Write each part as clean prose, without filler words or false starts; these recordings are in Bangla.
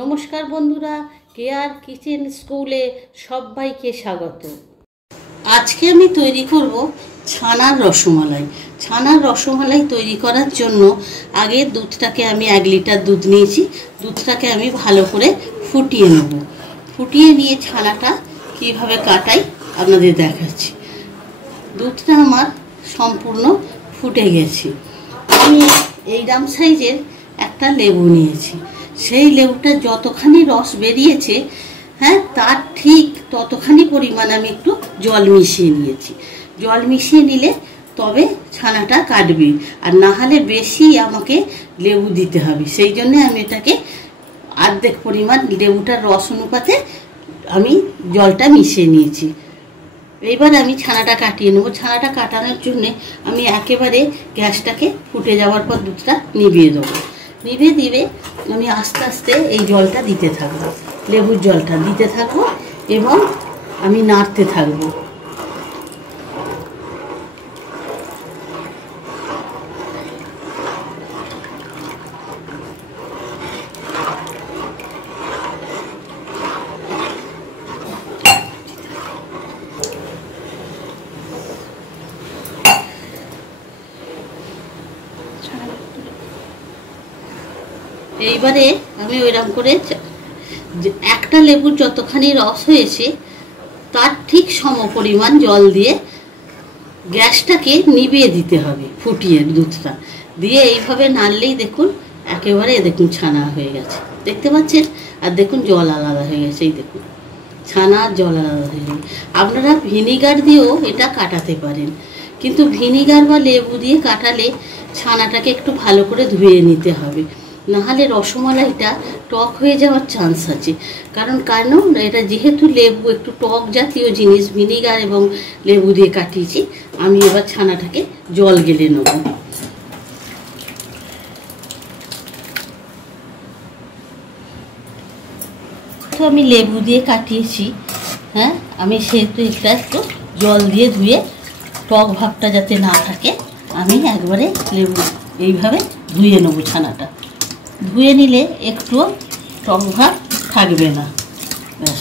নমস্কার বন্ধুরা, কেয়ার কিচেন স্কুলে সবাইকে স্বাগত। আজকে আমি তৈরি করব ছানার রসমালাই। ছানার রসমালাই তৈরি করার জন্য আগে দুধটাকে আমি 1 লিটার দুধ নিয়েছি। দুধটাকে আমি ভালো করে ফুটিয়ে নেব। ফুটিয়ে নিয়ে ছানাটা কিভাবে কাটাই আপনাদের দেখাচ্ছি। দুধটা আমার সম্পূর্ণ ফুটে গেছে। আমি এইরকম সাইজের একটা লেবু নিয়েছি। সেই লেবুটা যতখানি রস বেরিয়েছে, তার ঠিক ততখানি পরিমাণ আমি একটু জল মিশিয়ে নিয়েছি। জল মিশিয়ে নিলে তবে ছানাটা কাটবে, আর না হলে বেশি আমাকে লেবু দিতে হবে। সেই জন্য আমি এটাকে অর্ধেক পরিমাণ লেবুটার রস অনুপাতে আমি জলটা মিশিয়ে নিয়েছি। এবার আমি ছানাটা কাটিয়ে নেব। ছানাটা কাটানোর জন্যে আমি একেবারে গ্যাসটাকে ফুটে যাওয়ার পর দুধটা নিভিয়ে দেবো। নিভিয়ে দিবে আমি আস্তে আস্তে এই জলটা দিতে থাকবো, লেবুর জলটা দিতে থাকবো এবং আমি নাড়তে থাকবো। এইবারে আমি ওইরকম করে একটা লেবুর যতখানি রস হয়েছে তার ঠিক সম পরিমাণ জল দিয়ে গ্যাসটাকে নিভিয়ে দিতে হবে। ফুটিয়ে দুধটা দিয়ে এইভাবে নাড়লেই দেখুন একেবারে দেখুন ছানা হয়ে গেছে, দেখতে পাচ্ছেন। আর দেখুন জল আলাদা হয়ে গেছে, এই দেখুন ছানা জল আলাদা হয়ে গেছে। আপনারা ভিনিগার দিয়েও এটা কাটাতে পারেন, কিন্তু ভিনিগার বা লেবু দিয়ে কাটালে ছানাটাকে একটু ভালো করে ধুয়ে নিতে হবে, নাহলে রসমালাইটা টক হয়ে যাওয়ার চান্স আছে। কারণ এটা যেহেতু লেবু একটু টক জাতীয় জিনিস, ভিনিগার এবং লেবু দিয়ে কাটিয়েছি। আমি এবার ছানাটাকে জল গেলে নেব। তো আমি লেবু দিয়ে কাটিয়েছি, আমি সেহেতু এটা একটু জল দিয়ে ধুয়ে টক ভাবটা যাতে না থাকে আমি একবারে লেবু এইভাবে ধুয়ে নেব। ছানাটা ধুয়ে নিলে একটুও টক ভাব থাকবে না। ব্যাস,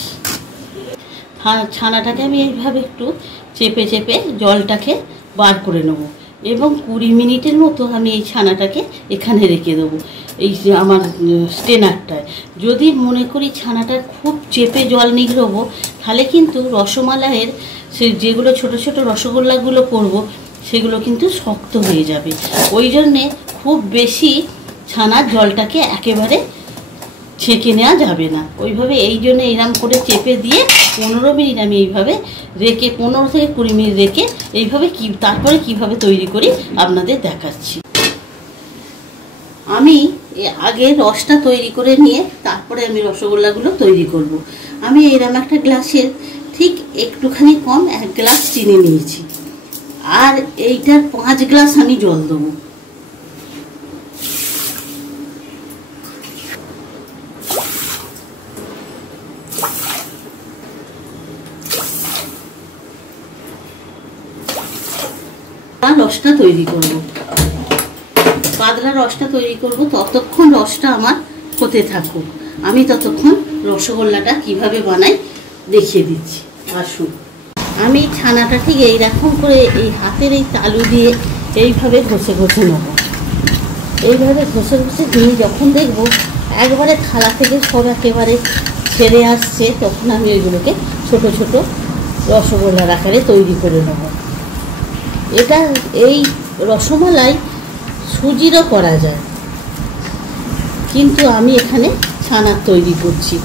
ছানাটাকে আমি এইভাবে একটু চেপে চেপে জলটাকে বার করে নেব এবং 20 মিনিটের মতো আমি এই ছানাটাকে এখানে রেখে দেবো, এই যে আমার স্টেনারটায়। যদি মনে করি ছানাটার খুব চেপে জল নিগড়বো, তাহলে কিন্তু রসমালাইয়ের যেগুলো ছোট ছোট রসগোল্লাগুলো করব সেগুলো কিন্তু শক্ত হয়ে যাবে। ওই জন্যে খুব বেশি ছানার জলটাকে একেবারে ছেঁকে নেওয়া যাবে না। ওইভাবে এই জন্য এরম করে চেপে দিয়ে 15 মিনিট আমি এইভাবে রেখে 15 থেকে 20 মিনিট রেখে এইভাবে তারপরে কিভাবে তৈরি করি আপনাদের দেখাচ্ছি। আমি আগে রসটা তৈরি করে নিয়ে তারপরে আমি রসগোল্লাগুলো তৈরি করব। আমি এরম একটা গ্লাসের ঠিক একটুখানি কম 1 গ্লাস চিনি নিয়েছি, আর এইটার 5 গ্লাস আমি জল দেবো। রসটা তৈরি করব, পাতলা রসটা তৈরি করব। ততক্ষণ রসটা আমার হতে থাকুক, আমি ততক্ষণ রসগোল্লাটা কিভাবে বানাই দেখিয়ে দিচ্ছি। আসুন, আমি ছানাটা ঠিক এইরকম করে এই হাতের এই তালু দিয়ে এইভাবে ঘষে ঘষে নেব। এইভাবে ঘষে ঘষে দিয়ে যখন দেখব একবারে থালা থেকে সব একেবারে ছেড়ে আসছে, তখন আমি ওইগুলোকে ছোট ছোট রসগোল্লার আকারে তৈরি করে নেব। এই রসমালাই সুজিরও করা যায়, কিন্তু আমি এখানে ছানার তৈরি করছি।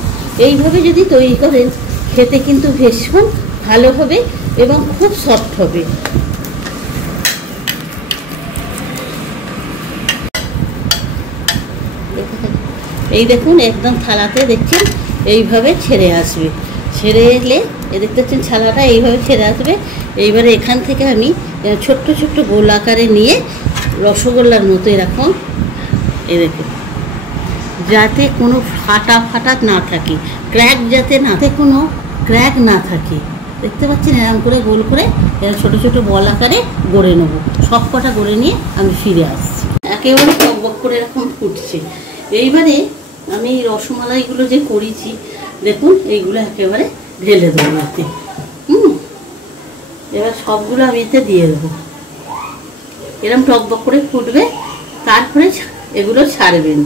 এইভাবে যদি তৈরি করেন খেতে কিন্তু ভীষণ ভালো হবে এবং খুব সফট হবে। এই দেখুন একদম থালাতে দেখছেন এইভাবে ছেড়ে আসবে। ছেড়ে এলে দেখতে পাচ্ছেন ছানাটা এইভাবে ছেড়ে আসবে। এইবারে এখান থেকে আমি ছোট্ট ছোট্ট গোল আকারে নিয়ে রসগোল্লার মতো এরকম দেখুন, যাতে কোনো ফাটা না থাকে, ক্র্যাক যাতে কোনো ক্র্যাক না থাকে। দেখতে পাচ্ছেন এরকম করে গোল করে ছোট ছোট বল আকারে গড়ে নেব। সব কটা গড়ে নিয়ে আমি ফিরে আসছি। একেবারে টকবক করে এরকম ফুটছে। এইবারে আমি এই রসমালাইগুলো যে করেছি দেখুন, এইগুলো একেবারে ঢেলে দেবো এতে। এবার সবগুলো আমি এতে দিয়ে দেবো। এরকম টকবক করে ফুটবে, তারপরে এগুলো ছাড়বেন।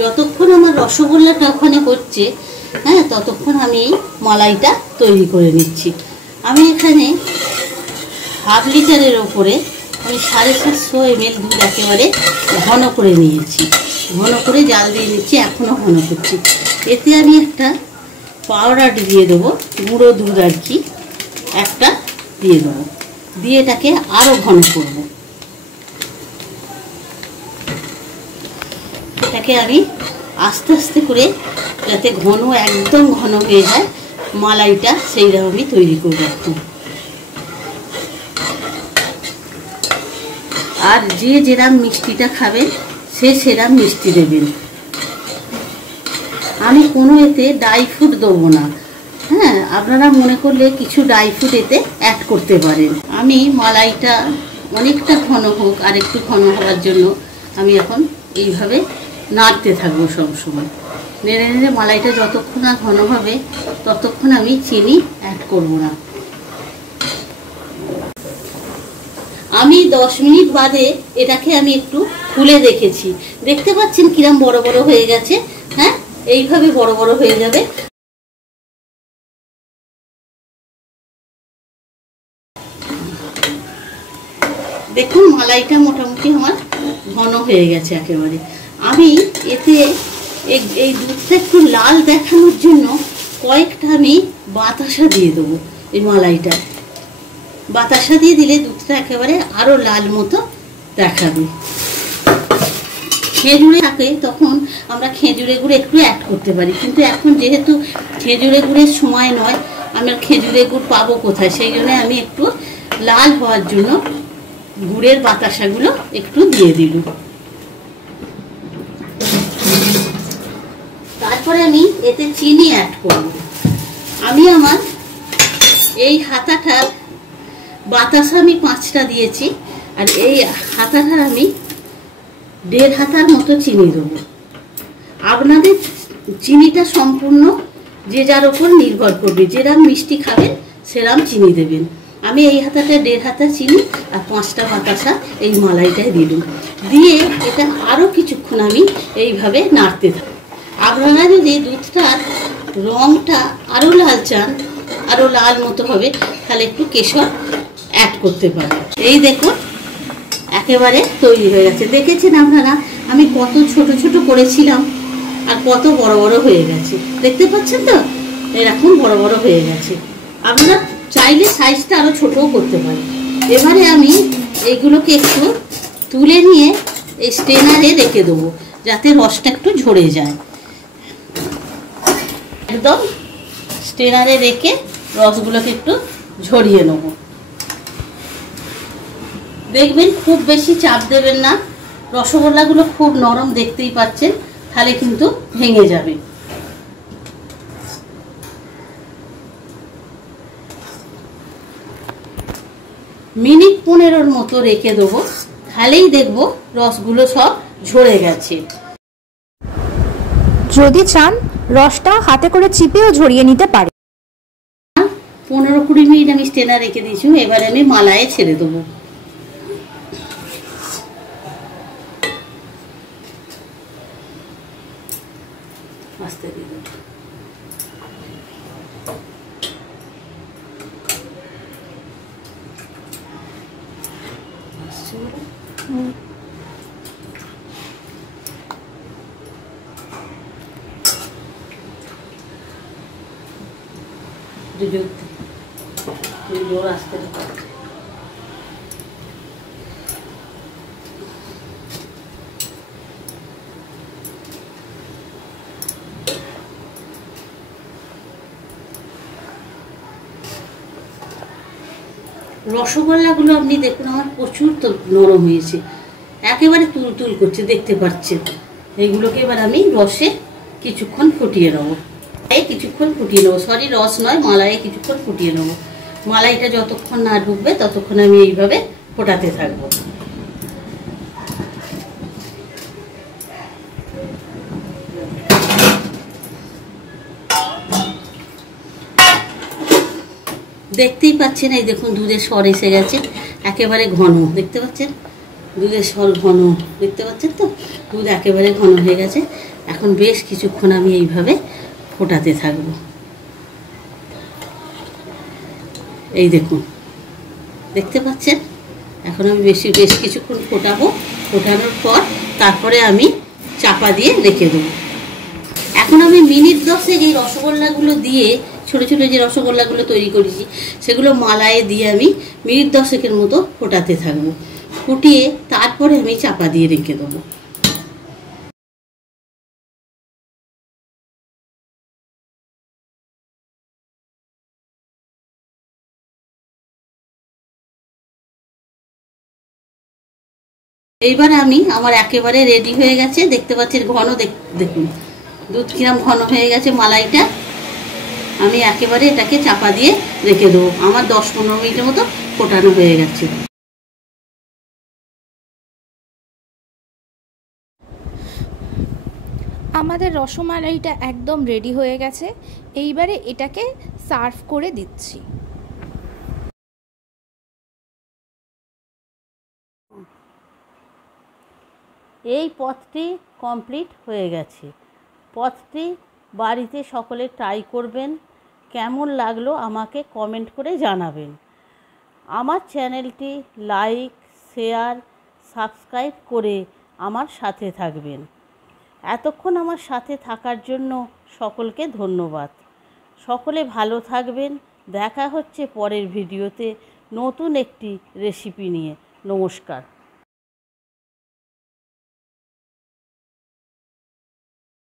যতক্ষণ আমার রসগোল্লাটা ওখানে হচ্ছে, হ্যাঁ, ততক্ষণ আমি এই মালাইটা তৈরি করে নিচ্ছি। আমি এখানে হাফ লিটারের ওপরে আমি 750 ml দুধ একেবারে ঘন করে নিয়েছি, ঘন করে জাল দিয়ে নিচ্ছি, এখনও ঘন করছি। এতে আমি একটা পাউডার দিয়ে দেবো, গুঁড়ো দুধ আর কি, একটা দিয়ে দেবো, দিয়ে এটাকে আরও ঘন করবো। এটাকে আমি আস্তে আস্তে করে, যাতে ঘন, একদম ঘন হয়ে যায় মালাইটা, সেইরকম আমি তৈরি করে রাখবো। আর যে যেরাম মিষ্টিটা খাবেন সে সেরাম মিষ্টি দেবেন। আমি কোনো এতে ড্রাই ফ্রুট দেবো না, হ্যাঁ, আপনারা মনে করলে কিছু ড্রাই ফ্রুট এতে অ্যাড করতে পারেন। আমি মালাইটা অনেকটা ঘন হোক, আর একটু ঘন হওয়ার জন্য আমি এখন এইভাবে নাড়তে থাকবো সবসময়। নেড়ে নেড়ে মালাইটা যতক্ষণ না ঘন হবে ততক্ষণ আমি চিনি অ্যাড করব না। আমি 10 মিনিট বাদে এটাকে আমি একটু খুলে দেখেছি, দেখতে পাচ্ছেন কিরম বড় বড় হয়ে গেছে। হ্যাঁ, এইভাবে বড় বড় হয়ে যাবে। দেখুন মালাইটা মোটামুটি আমার ঘন হয়ে গেছে একেবারে। আমি এতে এই দুধটা একটু লাল দেখানোর জন্য কয়েকটা আমি বাতাসা দিয়ে দেবো। এই মালাইটা বাতাসা দিয়ে দিলে দুধটা একেবারে আরও লাল মতো দেখাবে। খেজুরে থাকে তখন আমরা খেজুরে গুড় একটু অ্যাড করতে পারি, কিন্তু এখন যেহেতু খেজুরে গুড়ের সময় নয়, আমরা খেজুরে গুড় পাবো কোথায়, সেই জন্য আমি একটু লাল হওয়ার জন্য গুড়ের বাতাসাগুলো একটু দিয়ে দিল। তারপরে আমি এতে চিনি অ্যাড করব। আমি আমার এই হাতাটার বাতাসা আমি 5টা দিয়েছি, আর এই হাতাটার আমি 1.5 হাতার মতো চিনি দেবো। আপনাদের চিনিটা সম্পূর্ণ যে যার ওপর নির্ভর করবে, যেরাম মিষ্টি খাবেন সেরাম চিনি দেবেন। আমি এই হাতাটা 1.5 হাতা চিনি আর 5টা বাতাসা এই মালাইটায় দিলাম, দিয়ে এটা আরও কিছুক্ষণ আমি এইভাবে নাড়তে থাকি। আপনারা যদি দুধটার রঙটা আরও লাল চান, আরও লাল মতো হবে, তাহলে একটু কেশর অ্যাড করতে পারেন। এই দেখুন একেবারে তৈরি হয়ে গেছে। দেখেছেন আপনারা আমি কত ছোট ছোট করেছিলাম আর কত বড় বড় হয়ে গেছে, দেখতে পাচ্ছেন তো? এরকম বড় বড় হয়ে গেছে। আপনারা চাইলে সাইজটা আরও ছোটও করতে পারেন। এবারে আমি এইগুলোকে একটু তুলে নিয়ে এই স্ট্রেনারে রেখে দেবো, যাতে রসটা একটু ঝরে যায়। একদম স্ট্রেনারে রেখে রসগুলোকে একটু ঝরিয়ে নেব। দেখবেন খুব বেশি চাপ দেবেন না, রসগোল্লাগুলো খুব নরম, দেখতেই পাচ্ছেন, তাহলে কিন্তু ভেঙে যাবে। মিনিট 15 মতো রেখে দেবো, তাহলেই দেখবো রসগুলো সব ঝরে গেছে। যদি চান রসটা হাতে করে চিপেও ঝরিয়ে নিতে পারে। 15-20 মিনিট আমি স্টেনার রেখে দিয়েছি। এবারে আমি মালায়ে ছেড়ে দেবো। আস্তে দিয়ে দেবো। জোর আসতে রসগোল্লাগুলো আপনি দেখুন আমার প্রচুর নরম হয়েছে, একেবারে তুলতুল করছে, দেখতে পাচ্ছেন। এইগুলোকে এবার আমি রসে কিছুক্ষণ ফুটিয়ে নেবো, সরি রস নয়, মালাইয়ে কিছুক্ষণ ফুটিয়ে নেবো। মালাইটা যতক্ষণ না ডুববে ততক্ষণ আমি এইভাবে ফোটাতে থাকবো। দেখতেই পাচ্ছেন, এই দেখুন দুধের স্বর এসে গেছে, একেবারে ঘন, দেখতে পাচ্ছেন দুধের স্বর ঘন, দেখতে পাচ্ছেন তো দুধ একেবারে ঘন হয়ে গেছে। এখন বেশ কিছুক্ষণ আমি এইভাবে ফোটাতে থাকবো। এই দেখুন, দেখতে পাচ্ছেন, এখন আমি বেশ কিছুক্ষণ ফোটাবো। ফোটানোর পর তারপরে আমি চাপা দিয়ে রেখে দেবো। এখন আমি মিনিট 10 এই রসগোল্লাগুলো দিয়ে, ছোটো ছোটো যে রসগোল্লাগুলো তৈরি করেছি সেগুলো মালাইয়ে দিয়ে আমি মিনিট 10 মতো ফোটাতে থাকবো। ফুটিয়ে তারপরে আমি চাপা দিয়ে রেখে দেবো। এইবার আমার একেবারে রেডি হয়ে গেছে, দেখতে পাচ্ছেন ঘন, দেখুন দুধ কিরম ঘন হয়ে গেছে মালাইটা। আমি একেবারে এটাকে চাপা দিয়ে রেখে দেবো। আমার 10-15 মিনিটের মতো ফোটানো হয়ে গেছে। আমাদের রসমালাইটা একদম রেডি হয়ে গেছে। এইবারে এটাকে সার্ভ করে দিচ্ছি। এই পথটি কমপ্লিট হয়ে গেছে। পথটি বাড়িতে সকলে ট্রাই করবেন। কেমন লাগলো আমাকে কমেন্ট করে জানাবেন। আমার চ্যানেলটি লাইক, শেয়ার, সাবস্ক্রাইব করে আমার সাথে থাকবেন। এতক্ষণ আমার সাথে থাকার জন্য সকলকে ধন্যবাদ। সকলে ভালো থাকবেন। দেখা হচ্ছে পরের ভিডিওতে নতুন একটি রেসিপি নিয়ে। নমস্কার।